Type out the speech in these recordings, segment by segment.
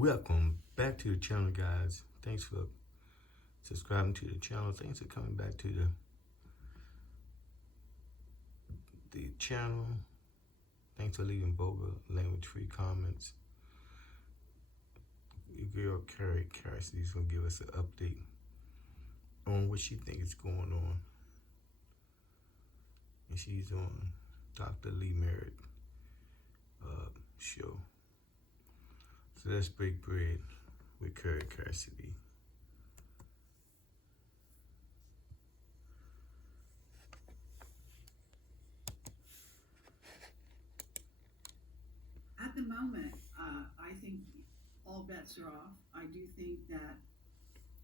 Welcome back to the channel, guys. Thanks for subscribing to the channel. Thanks for coming back to the channel. Thanks for leaving vulgar language-free comments. Your girl Kerry, Cassidy's gonna give us an update on what she thinks is going on. And she's on Dr. Lee Merritt show. So let's break bread with Kerry Cassidy. At the moment, I think all bets are off. I do think that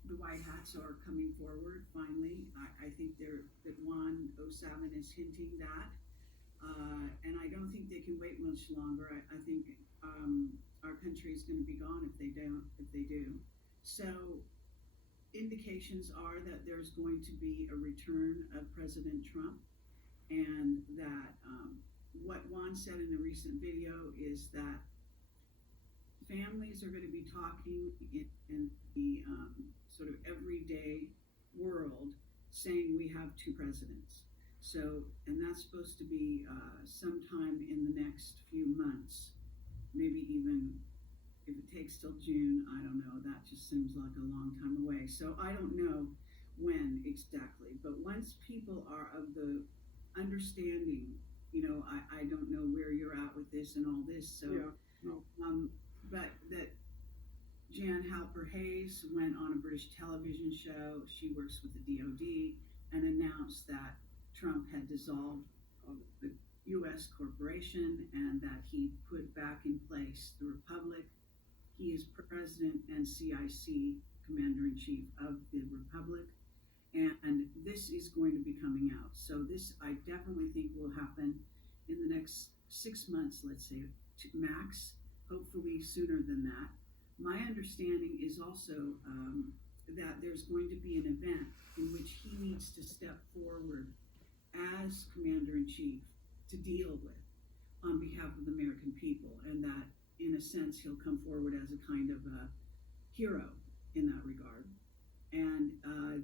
the White Hats are coming forward finally. I think that Juan 07 is hinting that, and I don't think they can wait much longer. I think our country is going to be gone if they don't. If they do, so indications are that there's going to be a return of President Trump, and that what Juan said in a recent video is that families are going to be talking in the sort of everyday world, saying we have two presidents. So, and that's supposed to be sometime in the next few months, maybe even if it takes till June, I don't know. That just seems like a long time away. So I don't know when exactly, but once people are of the understanding, I don't know where you're at with this and all this. So, Yeah, no. But that Jan Halper Hayes went on a British television show. She works with the DOD and announced that Trump had dissolved the U.S. corporation and that he put back in place the Republic. He is president and CIC commander-in-chief of the Republic. And this is going to be coming out. So this, I definitely think, will happen in the next 6 months, let's say, max, hopefully sooner than that. My understanding is also that there's going to be an event in which he needs to step forward as commander-in-chief to deal with on behalf of the American people, and that, in a sense, he'll come forward as a kind of a hero in that regard. And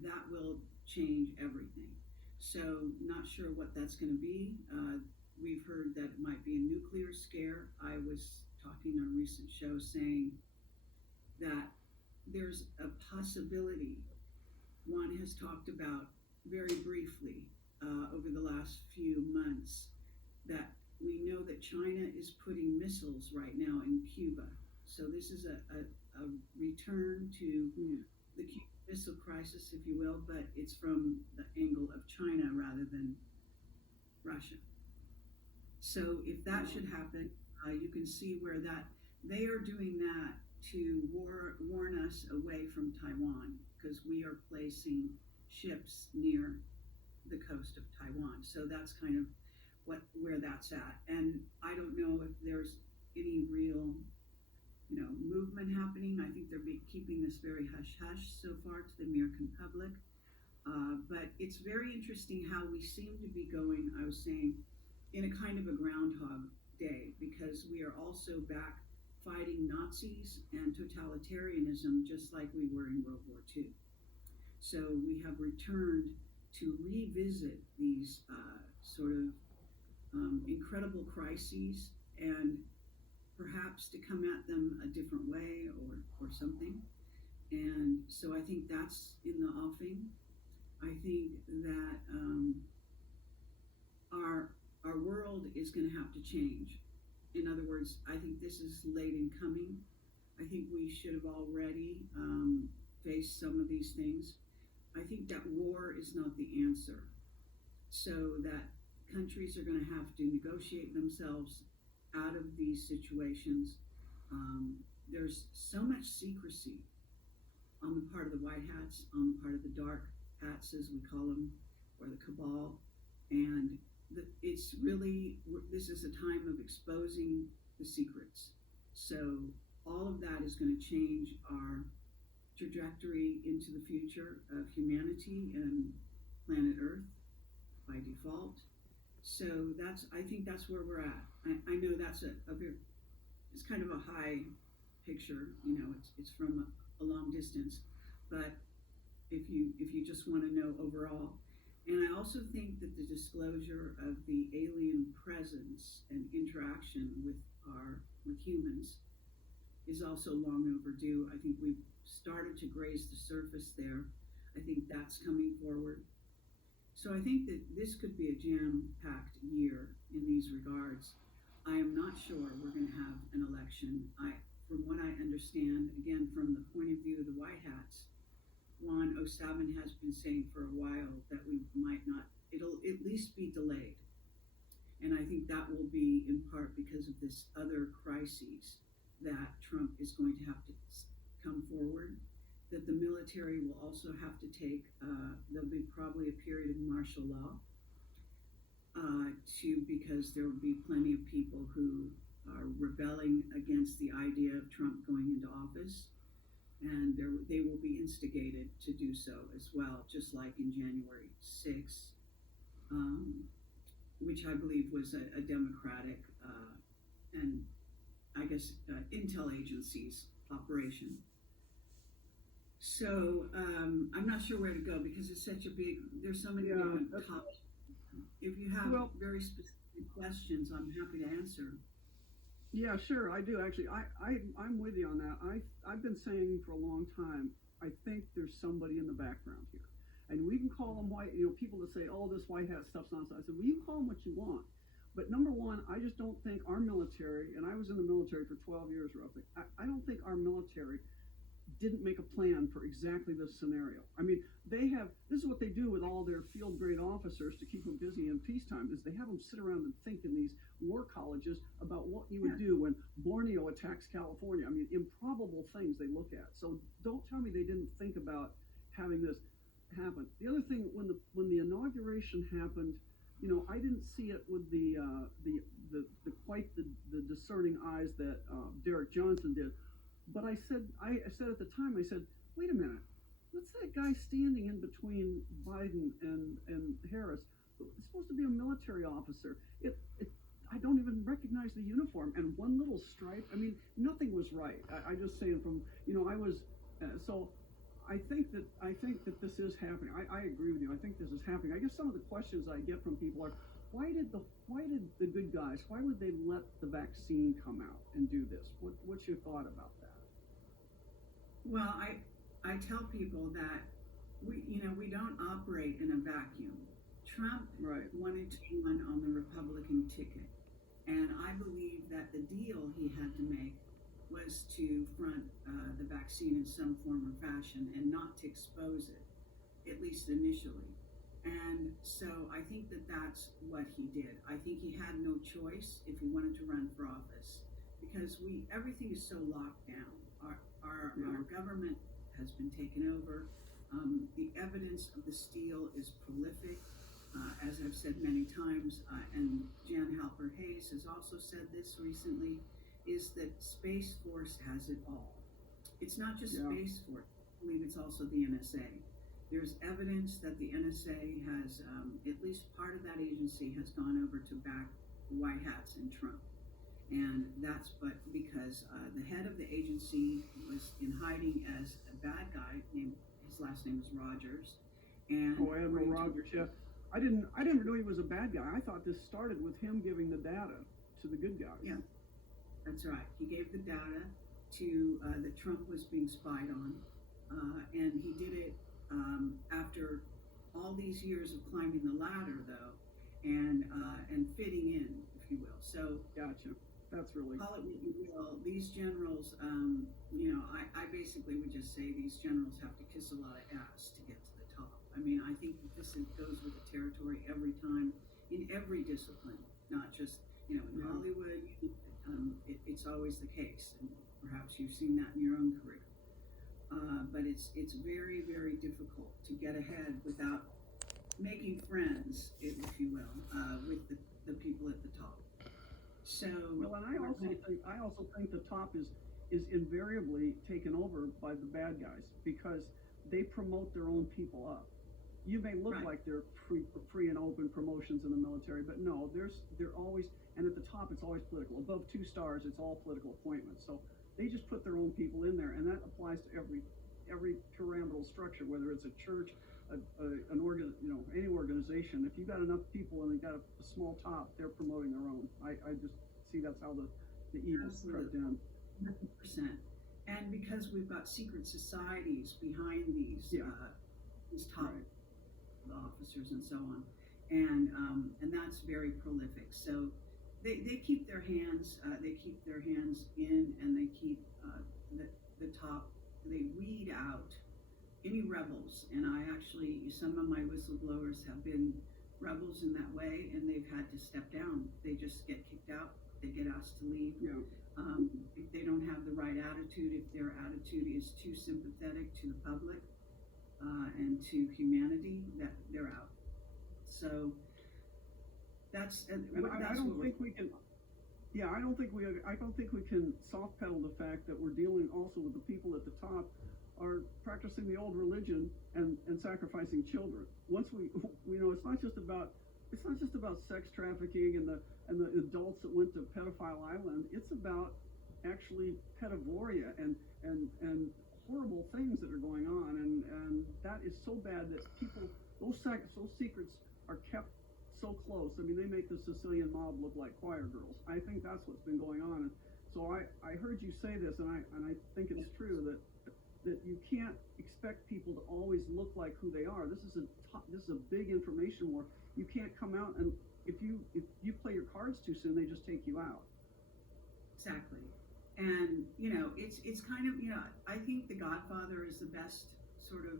that will change everything. So not sure what that's going to be. We've heard that it might be a nuclear scare. I was talking on a recent show saying that there's a possibility. One has talked about very briefly over the last few months that we know that China is putting missiles right now in Cuba. So this is a return to the Cuban Missile Crisis, if you will, but it's from the angle of China rather than Russia. So if that should happen, you can see where that they are doing that to warn us away from Taiwan, because we are placing ships near the coast of Taiwan. So that's kind of where that's at. And I don't know if there's any real movement happening. I think they're keeping this very hush-hush so far to the American public. But it's very interesting how we seem to be going, I was saying, in a kind of a Groundhog Day, because we are also back fighting Nazis and totalitarianism just like we were in World War II. So we have returned to revisit these sort of incredible crises and perhaps to come at them a different way or something. And so I think that's in the offing. I think that our world is going to have to change. In other words, I think this is late in coming. I think we should have already faced some of these things. I think that war is not the answer. So that countries are going to have to negotiate themselves out of these situations. There's so much secrecy on the part of the White Hats, on the part of the dark hats, as we call them, or the cabal. And it's really, this is a time of exposing the secrets. So all of that is going to change our trajectory into the future of humanity and planet Earth by default. So I think that's where we're at. I know that's a very, it's kind of a high picture. It's from a long distance, but if you just want to know overall. And I also think that the disclosure of the alien presence and interaction with humans is also long overdue. I think we've started to graze the surface there. I think that's coming forward. So I think that this could be a jam-packed year in these regards. I am not sure we're going to have an election. From what I understand, again, from the point of view of the White Hats, Juan O'Sabin has been saying for a while that we might not, it'll at least be delayed. And I think that will be in part because of this other crises that Trump is going to have to come forward, that the military will also have to take, there'll be probably a period of martial law, because there will be plenty of people who are rebelling against the idea of Trump going into office. And they will be instigated to do so as well, just like in January 6th, which I believe was a Democratic and I guess intel agencies operation. So I'm not sure where to go because it's such a big, there's so many different topics. If you have very specific questions, I'm happy to answer. Yeah, sure, I do actually. I'm with you on that. I've been saying for a long time, I think there's somebody in the background here. And we can call them white, people that say, oh, this white hat stuff's nonsense. I said, well, you can call them what you want. But number one, I just don't think our military, and I was in the military for 12 years roughly, I don't think our military didn't make a plan for exactly this scenario. I mean, this is what they do with all their field grade officers to keep them busy in peacetime, is they have them sit around and think in these war colleges about what you would do when Borneo attacks California. I mean, improbable things they look at. So don't tell me they didn't think about having this happen. The other thing, when the inauguration happened, I didn't see it with the quite the discerning eyes that Derek Johnson did. But I said at the time, I said, wait a minute, what's that guy standing in between Biden and Harris? It's supposed to be a military officer. I don't even recognize the uniform, and one little stripe. I mean, nothing was right. I just saying from, I was, so I think that this is happening. I agree with you. I think this is happening. I guess some of the questions I get from people are, why did the good guys, why would they let the vaccine come out and do this? What's your thought about that? Well, I tell people that we don't operate in a vacuum. Trump wanted to run on the Republican ticket, and I believe that the deal he had to make was to front the vaccine in some form or fashion and not to expose it, at least initially. And so I think that that's what he did. I think he had no choice if he wanted to run for office, because everything is so locked down. Our government has been taken over. The evidence of the steal is prolific, as I've said many times, and Jan Halper Hayes has also said this recently, is that Space Force has it all. It's not just Space Force. I believe it's also the NSA. There's evidence that the NSA has, at least part of that agency has gone over to back the White Hats and Trump. And that's because the head of the agency was in hiding as a bad guy his last name was Rogers. And Admiral Rogers, yeah. I didn't know he was a bad guy. I thought this started with him giving the data to the good guys. Yeah, that's right. He gave the data to that Trump was being spied on, and he did it after all these years of climbing the ladder, though, and fitting in, if you will. So gotcha. That's really, call it what you will. These generals, I basically would just say these generals have to kiss a lot of ass to get to the top. I mean, I think that this goes with the territory every time, in every discipline, not just, in Hollywood. It's always the case, and perhaps you've seen that in your own career. But it's very, very difficult to get ahead without making friends, if you will, with the people at the top. So well, and I also think the top is invariably taken over by the bad guys, because they promote their own people up. You may look like they're free and open promotions in the military, but no, they're always, and at the top it's always political. Above 2 stars, it's all political appointments. So they just put their own people in there, and that applies to every pyramidal structure, whether it's a church, any organization. If you got enough people and they got a small top, they're promoting their own. I just see that's how the evil's crept in. 100%. And because we've got secret societies behind these top officers and so on, and that's very prolific. So they keep their hands in, and they keep the top. They weed out any rebels, and some of my whistleblowers have been rebels in that way, and they've had to step down. They just get kicked out. They get asked to leave. Yeah. If they don't have the right attitude, if their attitude is too sympathetic to the public and to humanity, that they're out. So that's I don't think we can. Yeah, I don't think we can soft pedal the fact that we're dealing also with the people at the top are practicing the old religion and sacrificing children. Once it's not just about sex trafficking and the adults that went to pedophile island. It's about actually pedophilia and horrible things that are going on, and that is so bad that those secrets are kept so close. I mean, they make the Sicilian mob look like choir girls. I think that's what's been going on. So I heard you say this, and I think it's true that you can't expect people to always look like who they are. This is a big information war. You can't come out, and if you play your cards too soon, they just take you out. Exactly. And it's kind of, I think The Godfather is the best sort of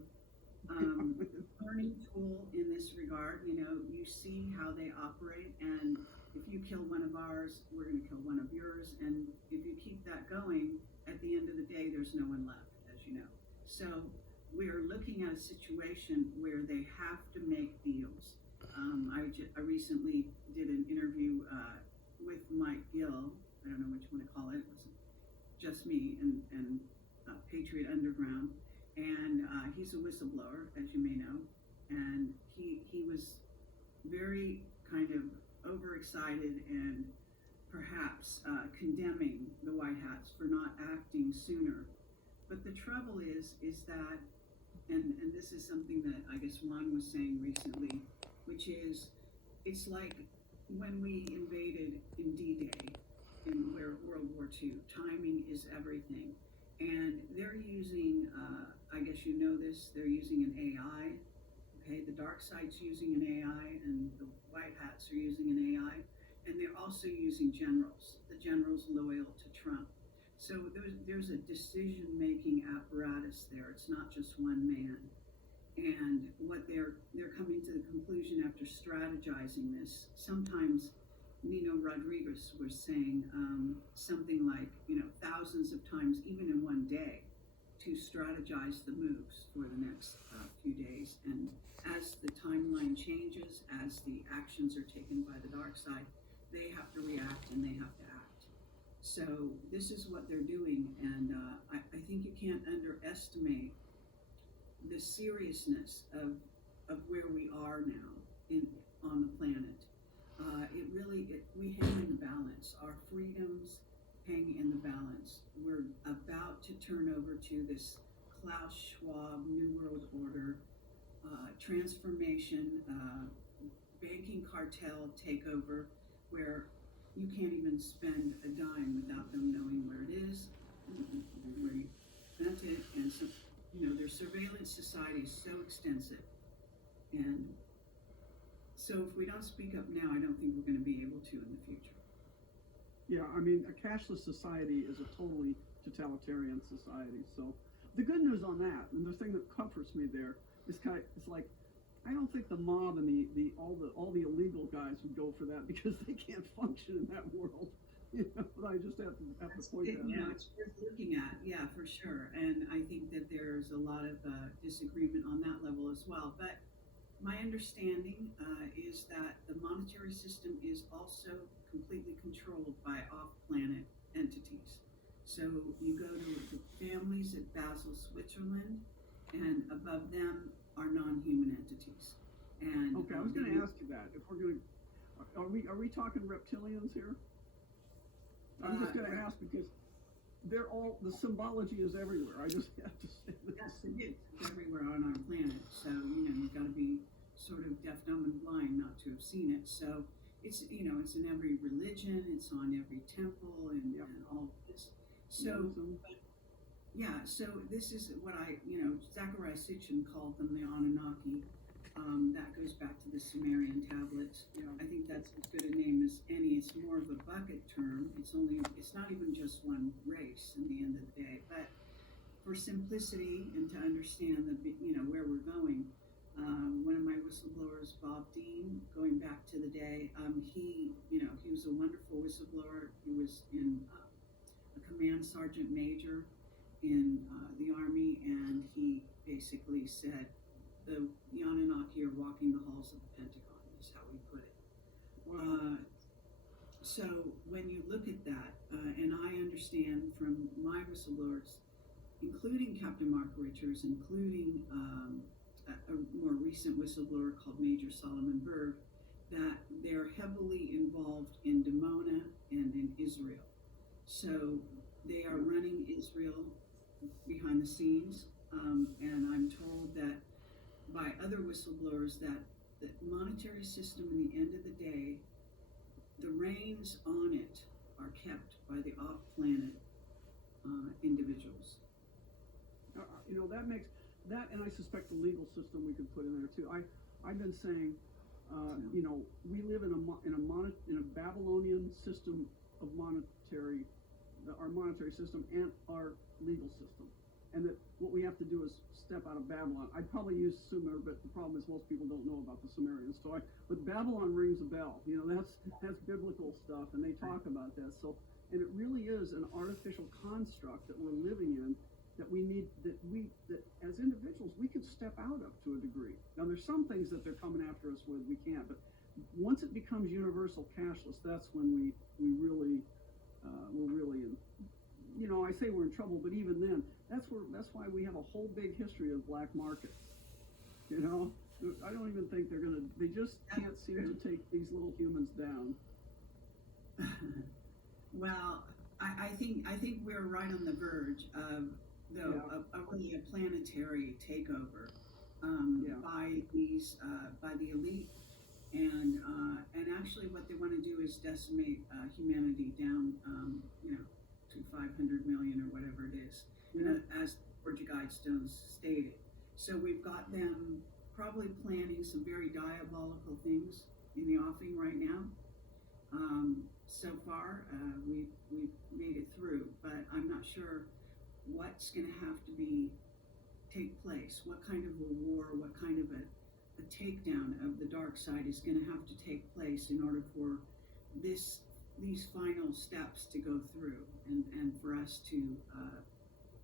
learning tool in this regard. You see how they operate, and if you kill one of ours, we're going to kill one of yours, and if you keep that going, at the end of the day, there's no one left, as you know. So we're looking at a situation where they have to make deals. I recently did an interview with Mike Gill. I don't know what you want to call it. It was just me and Patriot Underground, and he's a whistleblower, as you may know, and he was very kind of overexcited and perhaps condemning the White Hats for not acting sooner. But the trouble is that, and this is something that I guess Juan was saying recently, which is, it's like when we invaded in D-Day in World War II, timing is everything. And they're using, I guess you know this, they're using an AI. Okay, the dark side's using an AI, and the White Hats are using an AI. And they're also using generals, the generals loyal to Trump. So there's a decision-making apparatus there. It's not just one man. And what they're coming to the conclusion after strategizing this, sometimes Nino Rodriguez was saying something like, thousands of times, even in one day, to strategize the moves for the next few days. And as the timeline changes, as the actions are taken by the dark side, they have to react and they have to act. So this is what they're doing, and I think you can't underestimate the seriousness of where we are now on the planet. We hang in the balance. Our freedoms hang in the balance. We're about to turn over to this Klaus Schwab New World Order transformation, banking cartel takeover, where you can't even spend a dime without them knowing where it is, where you spent it, and so their surveillance society is so extensive, and so if we don't speak up now, I don't think we're going to be able to in the future. Yeah, I mean, a cashless society is a totally totalitarian society. So the good news on that, and the thing that comforts me there, is it's like, I don't think the mob and all the illegal guys would go for that, because they can't function in that world. But I just have to point that out. It's worth looking at, yeah, for sure. And I think that there's a lot of disagreement on that level as well. But my understanding is that the monetary system is also completely controlled by off-planet entities. So you go to the families at Basel, Switzerland, and above them are non-human entities. And okay, I was going to ask you that. If we're going to, are we talking reptilians here? I'm just going to ask because they're all, the symbology is everywhere. I just have to say this. Yes, it is. It's everywhere on our planet. So, you've got to be sort of deaf, dumb, and blind not to have seen it. So it's, it's in every religion, it's on every temple, and, Yep. and all of this. So, yeah, so this is what Zachariah Sitchin called them the Anunnaki. That goes back to the Sumerian tablets. I think that's as good a name as any. It's more of a bucket term. It's not even just one race in the end of the day. But for simplicity and to understand where we're going, one of my whistleblowers, Bob Dean, going back to the day, he was a wonderful whistleblower. He was in a command sergeant major in the Army, and he basically said, the Anunnaki are walking the halls of the Pentagon, is how we put it. So when you look at that, and I understand from my whistleblowers, including Captain Mark Richards, including a more recent whistleblower called Major Solomon Berg, that they're heavily involved in Dimona and in Israel. So they are running Israel behind the scenes, and I'm told that by other whistleblowers that the monetary system in the end of the day, the reins on it are kept by the off-planet individuals. That makes that, and I suspect the legal system we could put in there too. I've been saying, we live in a Babylonian system of our monetary system and our legal system, and that what we have to do is step out of Babylon. I'd probably use Sumer, but the problem is most people don't know about the Sumerians. But Babylon rings a bell. That's biblical stuff, and they talk about that. So, and it really is an artificial construct that we're living in, that as individuals we could step out of to a degree. Now there's some things that they're coming after us with we can't, but once it becomes universal cashless, that's when we're really in. I say we're in trouble, but even then, that's why we have a whole big history of black markets. I don't even think they just can't seem to take these little humans down. Well, I think we're right on the verge of really a planetary takeover by the elite, and actually what they want to do is decimate humanity down to 500 million or whatever it is, as Georgia Guidestones stated. So we've got them probably planning some very diabolical things in the offing right now. So far, we've made it through, but I'm not sure what's going to have to take place. What kind of a war, what kind of a takedown of the dark side is going to have to take place in order for these final steps to go through, and for us to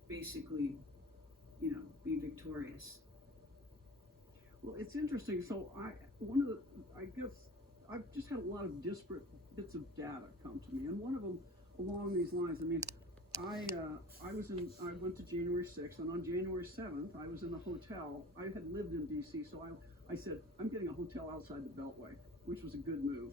basically, be victorious. Well, it's interesting. So I guess I've just had a lot of disparate bits of data come to me, and one of them along these lines. I went to January 6th, and on January 7th, I was in the hotel. I had lived in D.C., so I said, I'm getting a hotel outside the Beltway, which was a good move.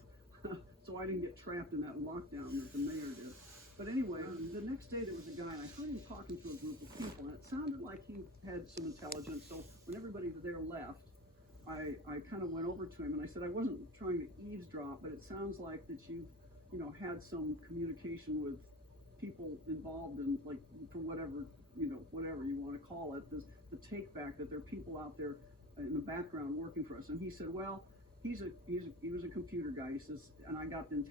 So I didn't get trapped in that lockdown that the mayor did. But anyway, the next day there was a guy, and I heard him talking to a group of people, and it sounded like he had some intelligence. So when everybody there left, I kind of went over to him, and I said, I wasn't trying to eavesdrop, but it sounds like that you've had some communication with people involved in, like, for whatever you want to call it, the take back, that there are people out there in the background working for us. And he said, well, he was a computer guy. He says, and I got the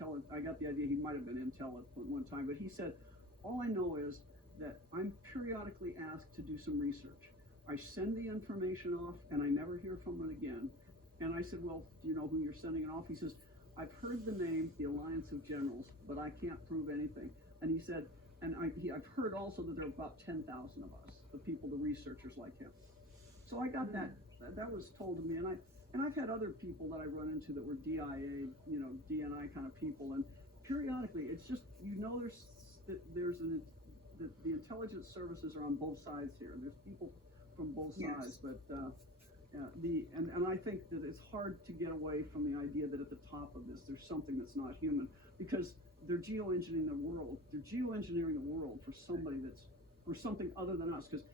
idea he might have been intel at one time, but he said, all I know is that I'm periodically asked to do some research. I send the information off, and I never hear from it again. And I said, well, do you know who you're sending it off? He says, I've heard the name, the Alliance of Generals, but I can't prove anything. And he said, and I've heard also that there are about 10,000 of us, the people, the researchers like him. So I got that was told to me, and I've had other people that I run into that were DIA, DNI kind of people, and periodically it's just, the intelligence services are on both sides here. There's people from both sides, but and I think that it's hard to get away from the idea that at the top of this there's something that's not human, because they're geoengineering the world. They're geoengineering the world for somebody for something other than us. Because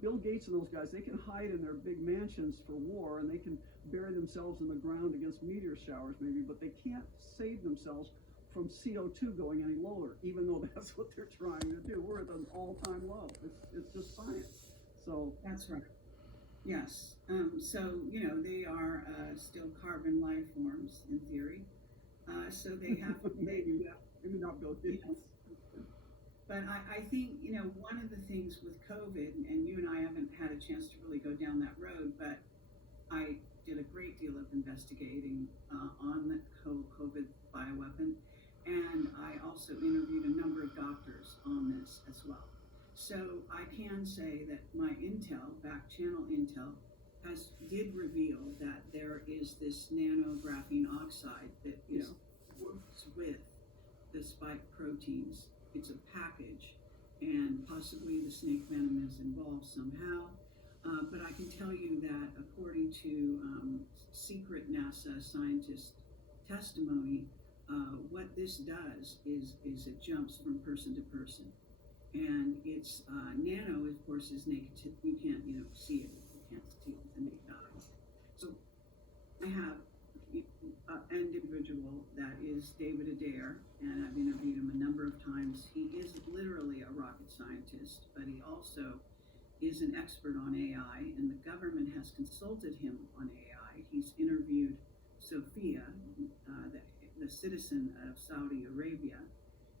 Bill Gates and those guys, they can hide in their big mansions for war, and they can bury themselves in the ground against meteor showers, maybe, but they can't save themselves from CO2 going any lower, even though that's what they're trying to do. We're at an all-time low. It's just science. So That's right. Yes. So, they are still carbon life forms in theory. So they have, maybe not Bill Gates. But I think, one of the things with COVID, and you and I haven't had a chance to really go down that road, but I did a great deal of investigating on the COVID bioweapon, and I also interviewed a number of doctors on this as well. So I can say that my intel, back channel intel, did reveal that there is this nanographene oxide that works with the spike proteins. It's a package, and possibly the snake venom is involved somehow. But I can tell you that according to secret NASA scientist testimony, what this does is it jumps from person to person. And it's nano, of course, is naked. You can't, see it. You can't see it with the naked eye. So I have an individual that is David Adair, and I've interviewed him a number of times. He is literally a rocket scientist, but he also is an expert on AI, and the government has consulted him on AI. He's interviewed Sophia, the citizen of Saudi Arabia,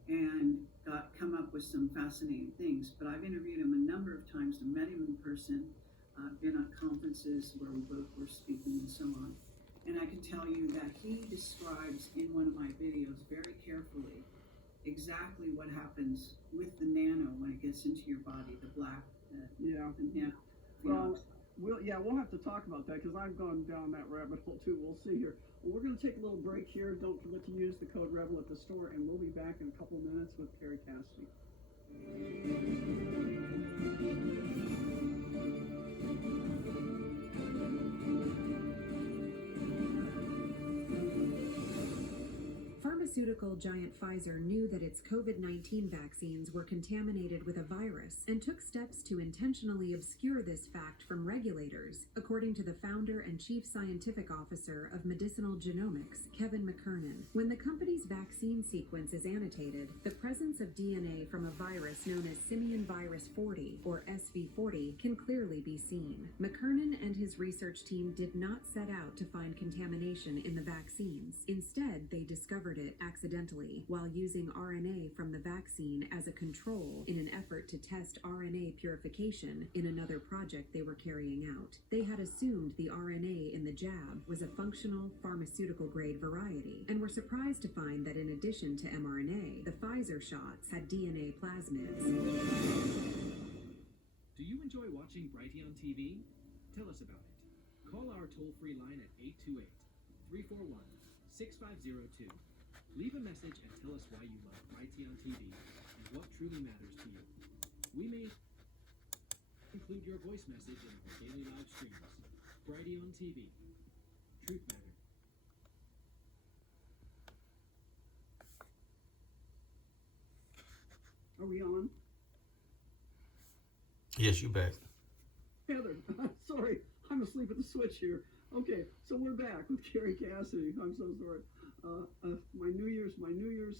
and come up with some fascinating things. But I've interviewed him a number of times and met him in person, been at conferences where we both were speaking and so on. And I can tell you that he describes in one of my videos very carefully exactly what happens with the nano when it gets into your body, the black the nano. Well, we'll have to talk about that, because I've gone down that rabbit hole too. We'll see here. Well, we're going to take a little break here. Don't forget to use the code REBEL at the store, and we'll be back in a couple minutes with Kerry Cassidy. Pharmaceutical giant Pfizer knew that its COVID-19 vaccines were contaminated with a virus and took steps to intentionally obscure this fact from regulators, according to the founder and chief scientific officer of medicinal genomics, Kevin McKernan. When the company's vaccine sequence is annotated, the presence of DNA from a virus known as simian virus 40, or SV40, can clearly be seen. McKernan and his research team did not set out to find contamination in the vaccines. Instead, they discovered it accidentally while using RNA from the vaccine as a control in an effort to test RNA purification in another project they were carrying out. They had assumed the RNA in the jab was a functional pharmaceutical grade variety and were surprised to find that in addition to mRNA, the Pfizer shots had DNA plasmids. Do you enjoy watching Brighteon TV? Tell us about it. Call our toll-free line at 828-341-6502. Leave a message and tell us why you love Brighteon TV and what truly matters to you. We may include your voice message in our daily live streams. Brighteon TV. Truth matters. Are we on? Yes, you back. Heather, sorry, I'm asleep at the switch here. Okay, so we're back with Kerry Cassidy. I'm so sorry. My New Year's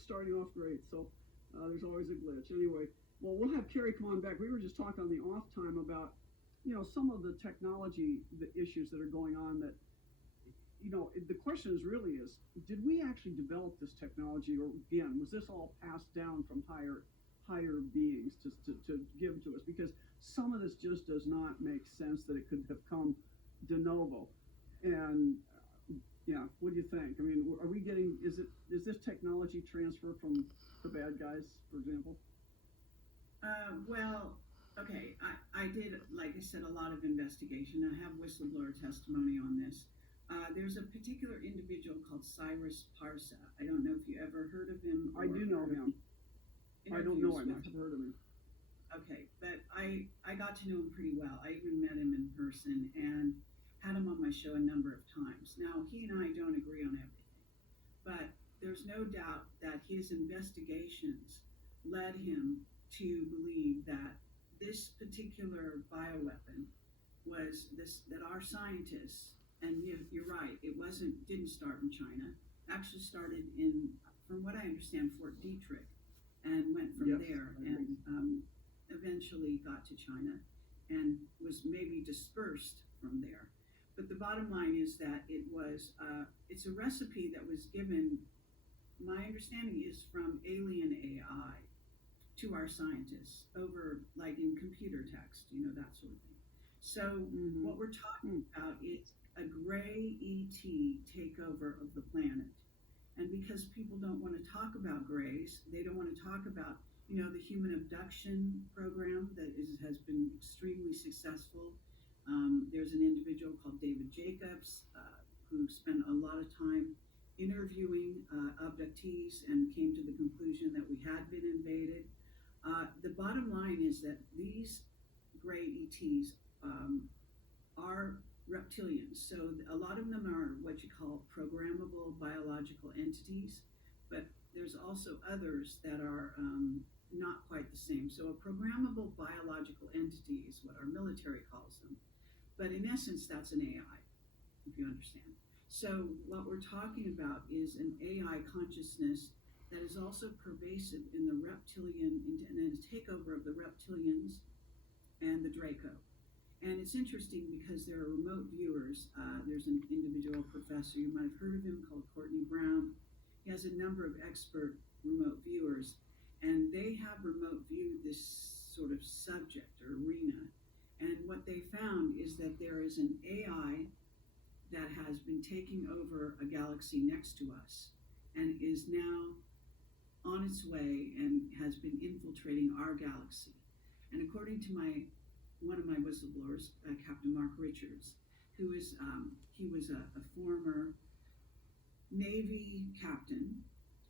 starting off great, so there's always a glitch. Anyway, well, we'll have Kerry come on back. We were just talking on the off time about, some of the technology, the issues that are going on that, the question is, did we actually develop this technology, or again, was this all passed down from higher beings to give to us? Because some of this just does not make sense that it could have come de novo. And what do you think? I mean, are we getting, is this technology transfer from the bad guys, for example? Well, okay, I did, like I said, a lot of investigation. I have whistleblower testimony on this. There's a particular individual called Cyrus Parsa. I don't know if you ever heard of him. I do know him. I don't know him. I've heard of him. Okay, but I got to know him pretty well. I even met him in person and had him on my show a number of times. Now, he and I don't agree on everything, but there's no doubt that his investigations led him to believe that this particular bioweapon was this, that our scientists, and you're right, didn't start in China, actually started in, from what I understand, Fort Detrick, and went from Yes. there, and eventually got to China and was maybe dispersed from there. But the bottom line is that it's a recipe that was given, my understanding is from alien AI to our scientists over, like in computer text, that sort of thing. So what we're talking about is a gray ET takeover of the planet. And because people don't want to talk about grays, they don't want to talk about, the human abduction program that has been extremely successful. There's an individual called David Jacobs who spent a lot of time interviewing abductees and came to the conclusion that we had been invaded. The bottom line is that these gray ETs are reptilians. So a lot of them are what you call programmable biological entities, but there's also others that are not quite the same. So a programmable biological entity is what our military calls them. But in essence, that's an AI, if you understand. So what we're talking about is an AI consciousness that is also pervasive in the reptilian, and a takeover of the reptilians and the Draco. And it's interesting because there are remote viewers. There's an individual professor, you might have heard of him, called Courtney Brown. He has a number of expert remote viewers, and they have remote viewed this sort of subject or arena. And what they found is that there is an AI that has been taking over a galaxy next to us and is now on its way and has been infiltrating our galaxy. And according to one of my whistleblowers, Captain Mark Richards, who is he was a former Navy captain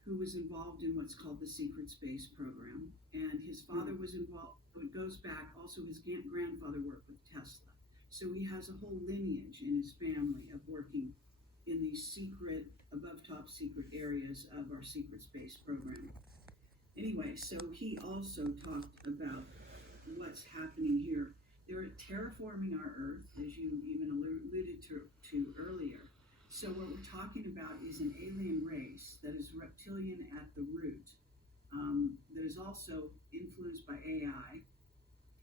who was involved in what's called the secret space program, and his father was involved. It goes back. Also, his grandfather worked with Tesla, so he has a whole lineage in his family of working in these secret, above top secret areas of our secret space program. Anyway, so he also talked about what's happening here. They're terraforming our Earth, as you even alluded to earlier. So what we're talking about is an alien race that is reptilian at the root, that is also influenced by AI,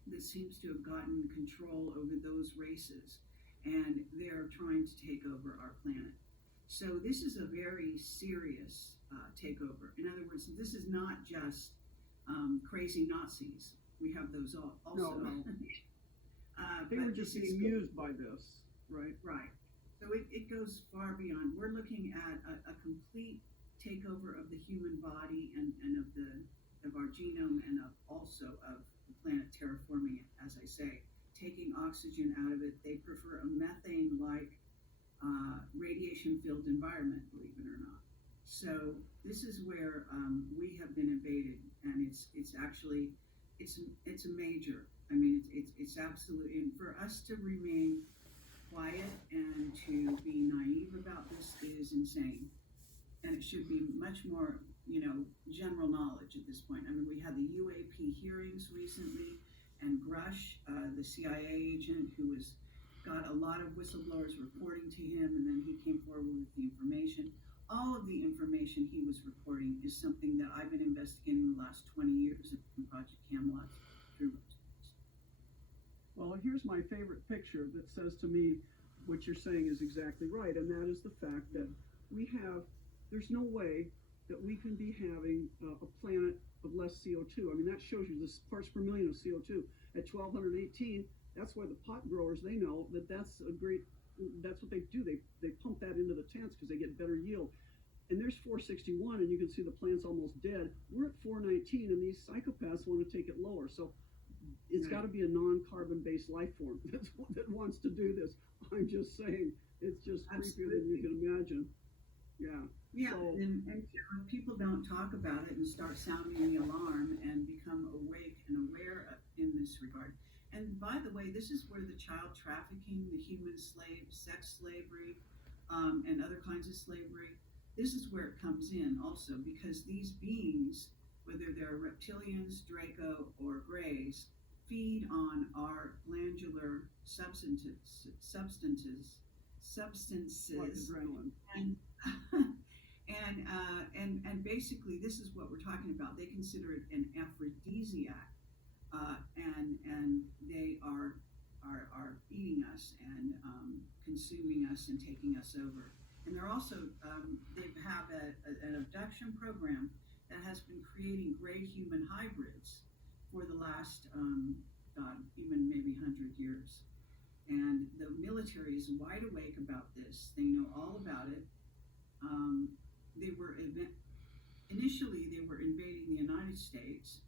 that seems to have gotten control over those races, and they're trying to take over our planet. So this is a very serious takeover. In other words, this is not just crazy Nazis. We have those also. No. They were just being amused by this, right? Right. So it goes far beyond. We're looking at a complete takeover of the human body and of our genome, and also of the planet, terraforming it, as I say, taking oxygen out of it. They prefer a methane-like radiation-filled environment, believe it or not. So this is where we have been invaded, and it's actually it's a major. I mean, it's absolutely, and for us to remain quiet and to be naive about this is insane. And it should be much more, general knowledge at this point. I mean, we had the UAP hearings recently, and Grush, the CIA agent who got a lot of whistleblowers reporting to him, and then he came forward with the information. All of the information he was reporting is something that I've been investigating the last 20 years in Project Camelot through. Well, here's my favorite picture that says to me what you're saying is exactly right, and that is the fact that there's no way that we can be having a planet of less CO2. I mean, that shows you this parts per million of CO2 at 1218. That's why the pot growers, they know that that's what they do. They pump that into the tanks because they get better yield. And there's 461, and you can see the plant's almost dead. We're at 419, and these psychopaths want to take it lower. So it's got to be a non-carbon-based life form that wants to do this. I'm just saying, it's just creepier than you can imagine. Yeah. Yeah, so, and people don't talk about it and start sounding the alarm and become awake and aware in this regard. And by the way, this is where the child trafficking, the human slave, sex slavery, and other kinds of slavery, this is where it comes in also, because these beings, whether they're reptilians, Draco, or Greys, feed on our glandular substances, Like adrenaline. and and basically this is what we're talking about. They consider it an aphrodisiac, and they are eating us and consuming us and taking us over. And they're also they have an abduction program that has been creating gray human hybrids for the last God, even maybe 100 years. And the military is wide awake about this. They know all about it. They were initially they were invading the United States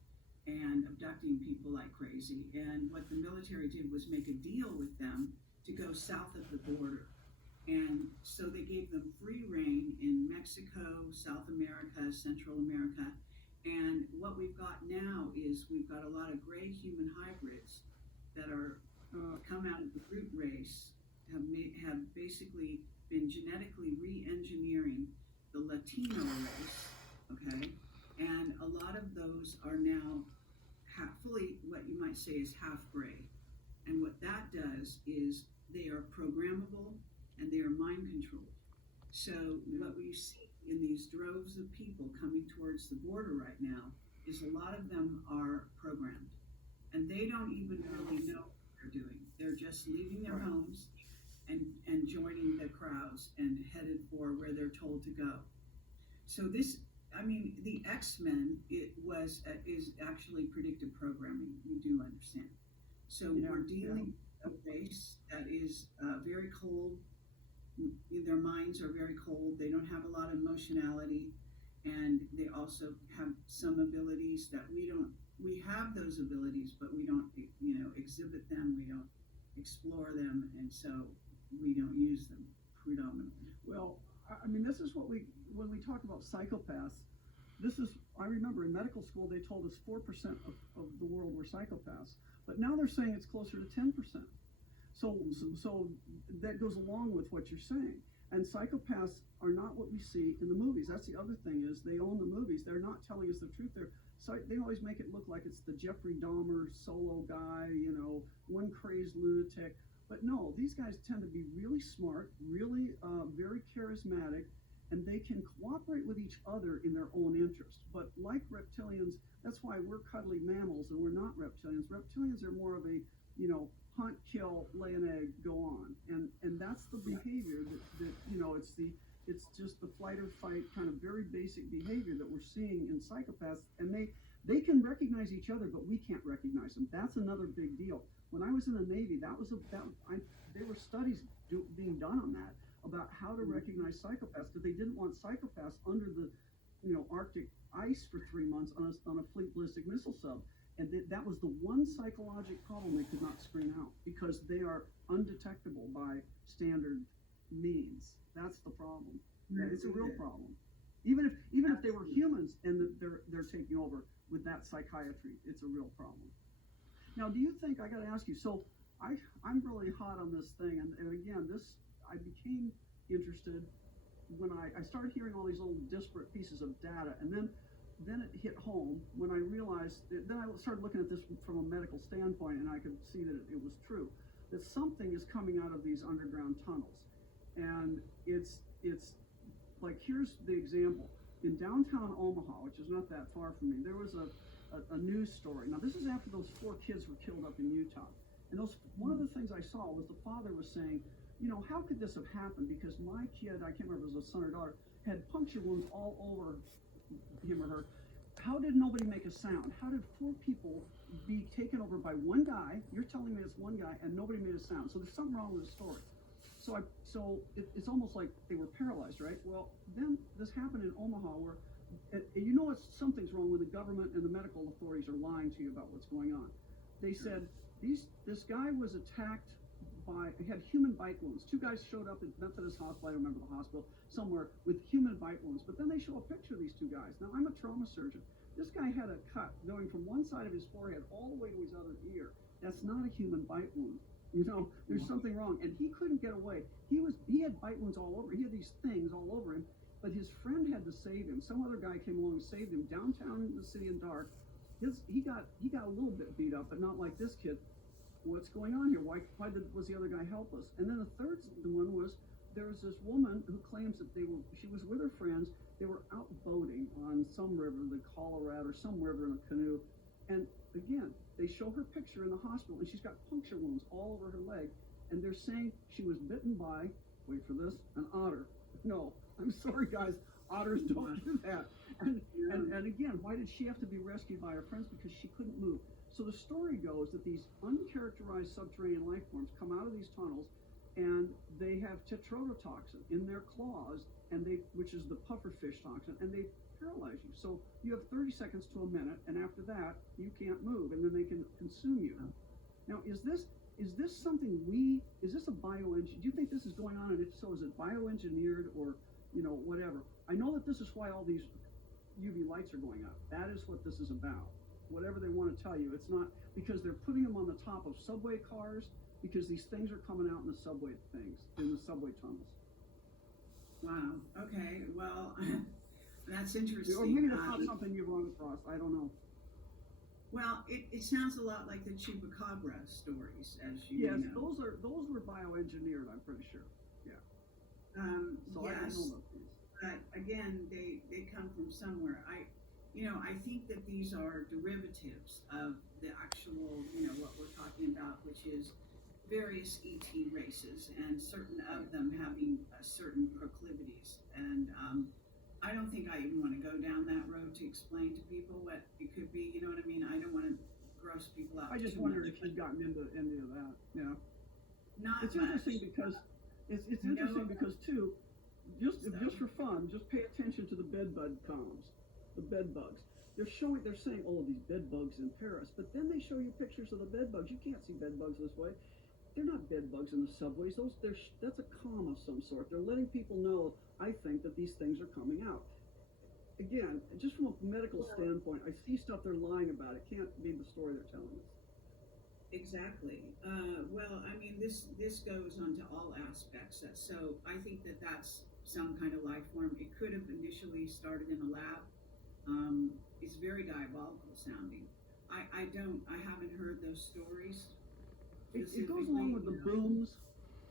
and abducting people like crazy. And what the military did was make a deal with them to go south of the border. And so they gave them free reign in Mexico, South America, Central America. And what we've got now is we've got a lot of gray human hybrids that are come out of the root race, have basically been genetically re-engineering the Latino race, okay? And a lot of those are now fully what you might say is half gray. And what that does is they are programmable and they are mind controlled. So what we see in these droves of people coming towards the border right now is a lot of them are programmed. And they don't even really know what they're doing. They're just leaving their homes and joining the crowds and headed for where they're told to go. So this, I mean, the X-Men, is actually predictive programming. We do understand. So we're dealing with a race that is very cold. Their minds are very cold. They don't have a lot of emotionality, and they also have some abilities that we don't. We have those abilities, but we don't, exhibit them. We don't explore them, and so we don't use them predominantly. Well, I mean, this is what when we talk about psychopaths, I remember in medical school, they told us 4% of the world were psychopaths, but now they're saying it's closer to 10%. So that goes along with what you're saying. And psychopaths are not what we see in the movies. That's the other thing, is they own the movies. They're not telling us the truth. They always make it look like it's the Jeffrey Dahmer solo guy, one crazed lunatic. But no, these guys tend to be really smart, really very charismatic, and they can cooperate with each other in their own interest. But like reptilians, that's why we're cuddly mammals and we're not reptilians. Reptilians are more of a, hunt, kill, lay an egg, go on. And that's the behavior that it's just the flight or fight kind of very basic behavior that we're seeing in psychopaths. And they can recognize each other, but we can't recognize them. That's another big deal. When I was in the Navy, there were studies being done on that, about how to recognize psychopaths, because they didn't want psychopaths under the Arctic ice for 3 months on a fleet ballistic missile sub. And that was the one psychological problem they could not screen out, because they are undetectable by standard means. That's the problem. Yeah, it's a real problem. Even if they were humans and they're taking over with that psychiatry, it's a real problem. Now, do you think, I got to ask you, so I'm really hot on this thing, and again, I became interested when I started hearing all these little disparate pieces of data, and then it hit home when I realized, then I started looking at this from a medical standpoint, and I could see that it was true, that something is coming out of these underground tunnels. And it's like, here's the example. In downtown Omaha, which is not that far from me, there was a news story. Now, this is after those 4 kids were killed up in Utah. And one of the things I saw was the father was saying, how could this have happened? Because my kid, I can't remember if it was a son or daughter, had puncture wounds all over him or her. How did nobody make a sound? How did 4 people be taken over by one guy? You're telling me it's one guy, and nobody made a sound. So there's something wrong with the story. So it's almost like they were paralyzed, right? Well, then this happened in Omaha, where something's wrong when the government and the medical authorities are lying to you about what's going on. They said this guy was attacked he had human bite wounds. 2 guys showed up at Methodist Hospital, I don't remember the hospital, somewhere, with human bite wounds. But then they show a picture of these 2 guys. Now, I'm a trauma surgeon. This guy had a cut going from one side of his forehead all the way to his other ear. That's not a human bite wound. There's something wrong. And he couldn't get away. He had bite wounds all over. He had these things all over him. but his friend had to save him. Some other guy came along and saved him downtown in the city in dark. He got a little bit beat up, but not like this kid. What's going on here? Why was the other guy helpless? And then the third one was there was this woman who claims that she was with her friends. They were out boating on some river, the Colorado, or some river in a canoe. And again, they show her picture in the hospital, and she's got puncture wounds all over her leg. And they're saying she was bitten by, wait for this, an otter. No, I'm sorry, guys. Otters don't do that. And again, why did she have to be rescued by her friends? Because she couldn't move. So the story goes that these uncharacterized subterranean life forms come out of these tunnels, and they have tetrodotoxin in their claws, which is the pufferfish toxin, and they paralyze you. So you have 30 seconds to a minute, and after that, you can't move, and then they can consume you. Now, is this something is this a bioengineer? Do you think this is going on, and if so, is it bioengineered or, whatever? I know that this is why all these UV lights are going up. That is what this is about. Whatever they want to tell you, it's not because they're putting them on the top of subway cars, because these things are coming out in the subway tunnels. Wow. Okay. Well, that's interesting. Or maybe that's not something you've run across. I don't know. Well, it sounds a lot like the chupacabra stories, as you yes, know. those were bioengineered. I'm pretty sure. Yeah. So yes. I don't know about these. But again, they come from somewhere. I think that these are derivatives of the actual, what we're talking about, which is various ET races, and certain of them having certain proclivities. And I don't think I even want to go down that road to explain to people what it could be. You know what I mean? I don't want to gross people out. I just wondered if you'd gotten into that. Yeah. Not It's much. interesting because it's interesting because too, just for fun, just pay attention to the bed bug columns, the bed bugs. They're saying, oh, these bed bugs in Paris, but then they show you pictures of the bed bugs. You can't see bed bugs this way. They're not bed bugs in the subways. That's a calm of some sort. They're letting people know, I think, that these things are coming out. Again, just from a medical standpoint, I see stuff they're lying about. It can't be the story they're telling us. Exactly. Well, I mean, this goes on to all aspects. So I think that that's some kind of life form. It could have initially started in a lab. It's very diabolical sounding. I haven't heard those stories. It goes along with the booms,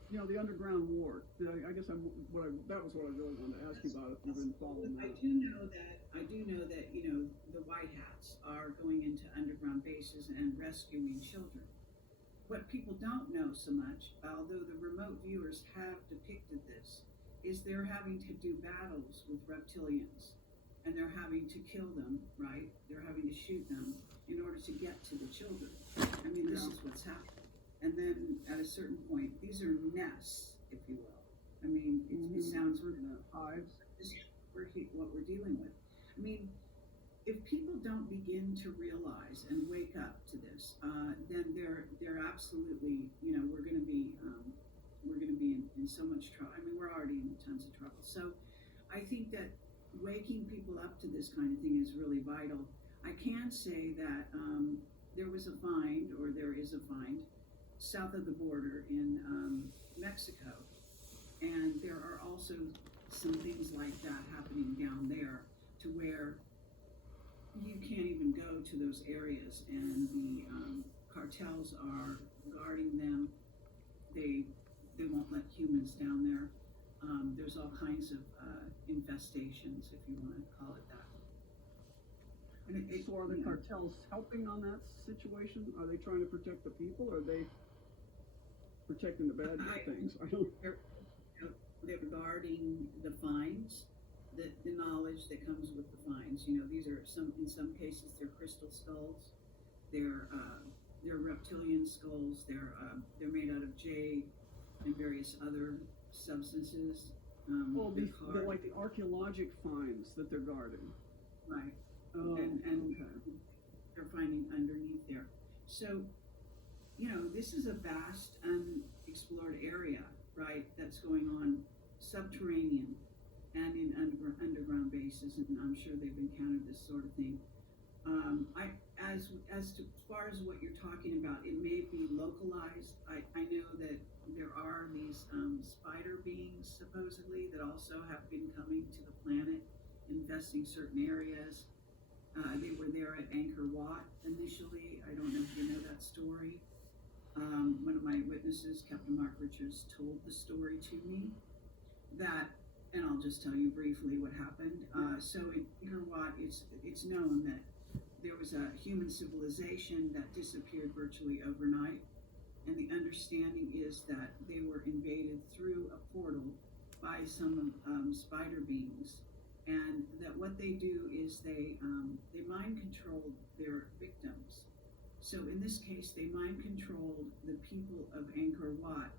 the underground war. I guess that was what I really wanted to ask you about, if you've been following that. I do know that the White Hats are going into underground bases and rescuing children. What people don't know so much, although the remote viewers have depicted this, is they're having to do battles with reptilians, and they're having to kill them, right? They're having to shoot them in order to get to the children. I mean, this is what's happening. And then at a certain point, these are nests, if you will. I mean, it sounds hives. This is what we're dealing with. I mean, if people don't begin to realize and wake up to this, then they're absolutely, we're going to be in so much trouble. I mean, we're already in tons of trouble. So I think that waking people up to this kind of thing is really vital. I can say that there is a find south of the border in Mexico, and there are also some things like that happening down there, to where you can't even go to those areas, and the cartels are guarding them. They won't let humans down there. There's all kinds of infestations, if you want to call it that. So are the cartels helping on that situation? Are they trying to protect the people, or are they protecting the bad things? I don't. They're guarding the finds, the knowledge that comes with the finds. These are in some cases they're crystal skulls, they're reptilian skulls. They're made out of jade and various other substances. They're like the archaeologic finds that they're guarding. Right. Oh, and okay. They're finding underneath there. So, this is a vast unexplored area, right? That's going on subterranean and in underground bases, and I'm sure they've encountered this sort of thing. As far as what you're talking about, it may be localized. I know that there are these these spider beings supposedly that also have been coming to the planet, infesting certain areas. They were there at Angkor Wat initially. I don't know if you know that story. One of my witnesses, Captain Mark Richards, told the story to me. That, and I'll just tell you briefly what happened. So in Angkor Wat, it's known that there was a human civilization that disappeared virtually overnight, and the understanding is that they were invaded through a portal by some spider beings, and that what they do is they mind control their victims. So in this case, they mind controlled the people of Angkor Wat,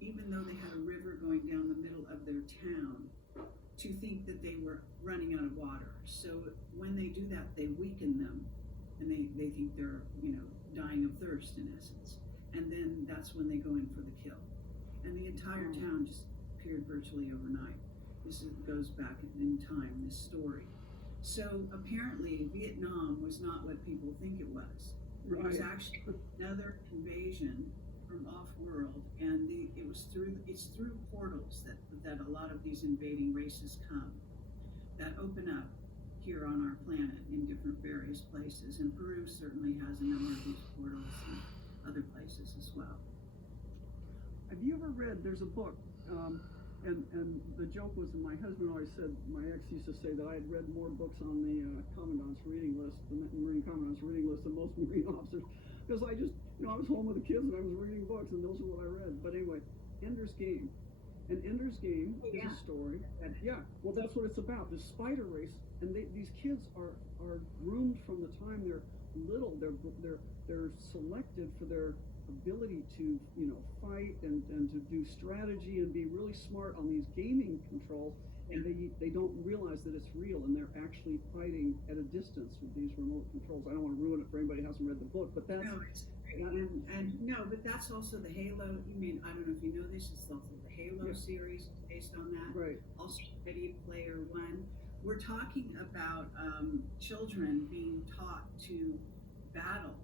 even though they had a river going down the middle of their town, to think that they were running out of water. So when they do that, they weaken them, and they think they're, dying of thirst in essence. And then that's when they go in for the kill. And the entire town just appeared virtually overnight. Goes back in time, this story. So apparently Vietnam was not what people think it was. It was actually another invasion from off-world, and it's through portals that a lot of these invading races come, that open up here on our planet in different various places. And Peru certainly has a number of these portals and other places as well. Have you ever read, there's a book, and the joke was that my husband always said, my ex used to say that I had read more books on the Commandant's reading list, the Marine Commandant's reading list, than most Marine officers, because I just, I was home with the kids and I was reading books, and those are what I read. But anyway, Ender's Game. And Ender's Game is a story. Well, that's what it's about, this spider race. And these kids are groomed from the time they're little. They're selected for their ability to fight and to do strategy and be really smart on these gaming controls, and they don't realize that it's real, and they're actually fighting at a distance with these remote controls. I don't want to ruin it for anybody who hasn't read the book, but that's but that's also the Halo. I don't know if you know this, it's also the Halo series based on that. Right. Also Ready Player One. We're talking about children being taught to battle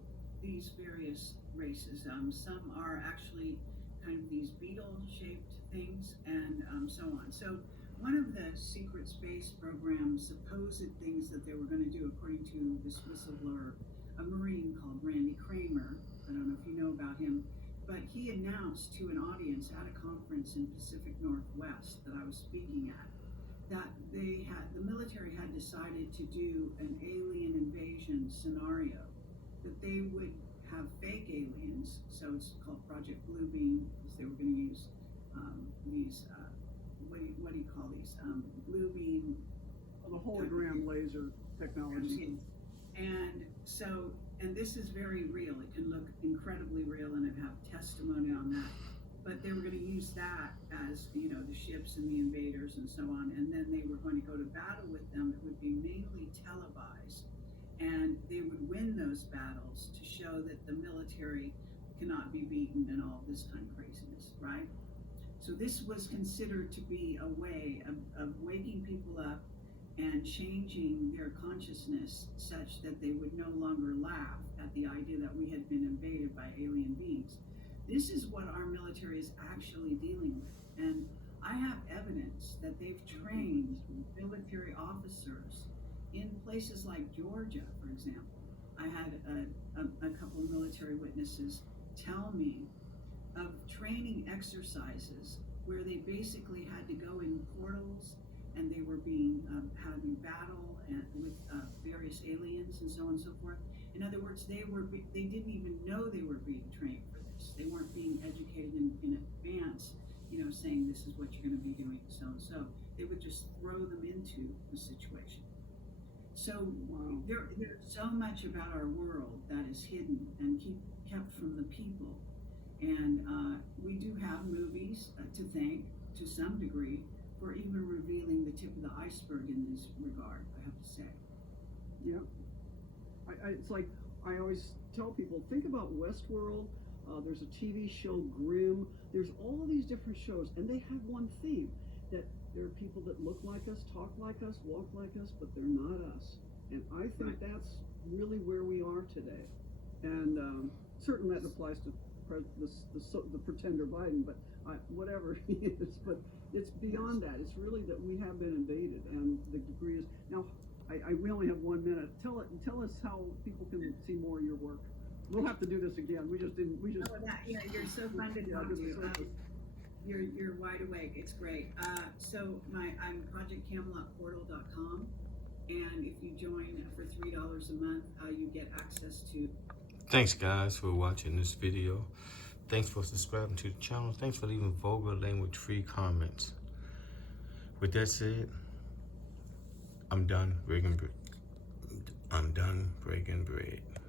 these various races. Some are actually kind of these beetle-shaped things, and so on. So one of the secret space program's supposed things that they were going to do, according to this whistleblower, a Marine called Randy Kramer, I don't know if you know about him, but he announced to an audience at a conference in Pacific Northwest that I was speaking at, that the military had decided to do an alien invasion scenario, that they would have fake aliens, so it's called Project Bluebeam, because they were going to use these, what do you call these, blue beam, the hologram laser technology. And this is very real. It can look incredibly real, and it have testimony on that. But they were going to use that as, the ships and the invaders and so on, and then they were going to go to battle with them. It would be mainly televised, and they would win those battles to show that the military cannot be beaten and all this kind of craziness, right? So this was considered to be a way of waking people up and changing their consciousness such that they would no longer laugh at the idea that we had been invaded by alien beings. This is what our military is actually dealing with. And I have evidence that they've trained military officers in places like Georgia, for example. I had a couple of military witnesses tell me of training exercises where they basically had to go in portals, and they were having battle with various aliens and so on and so forth. In other words, they didn't even know they were being trained for this. They weren't being educated in advance, saying this is what you're going to be doing, so and so. They would just throw them into the situation. So there's so much about our world that is hidden and kept from the people. And we do have movies to thank, to some degree, for even revealing the tip of the iceberg in this regard, I have to say. Yeah. It's like, I always tell people, think about Westworld, there's a TV show, Grimm, there's all these different shows, and they have one theme, that there are people that look like us, talk like us, walk like us, but they're not us. And I think that's really where we are today. And certainly that applies to the pretender Biden, but whatever he is. But it's beyond that. It's really that we have been invaded, and the degree is now. We only have 1 minute. Tell us how people can see more of your work. We'll have to do this again. We just didn't. You're so fun to talk to. You're wide awake. It's great. So I'm projectcamelotportal.com, and if you join for $3 a month, you get access to. Thanks guys for watching this video. Thanks for subscribing to the channel. Thanks for leaving vulgar language free comments. With that said, I'm done breaking bread.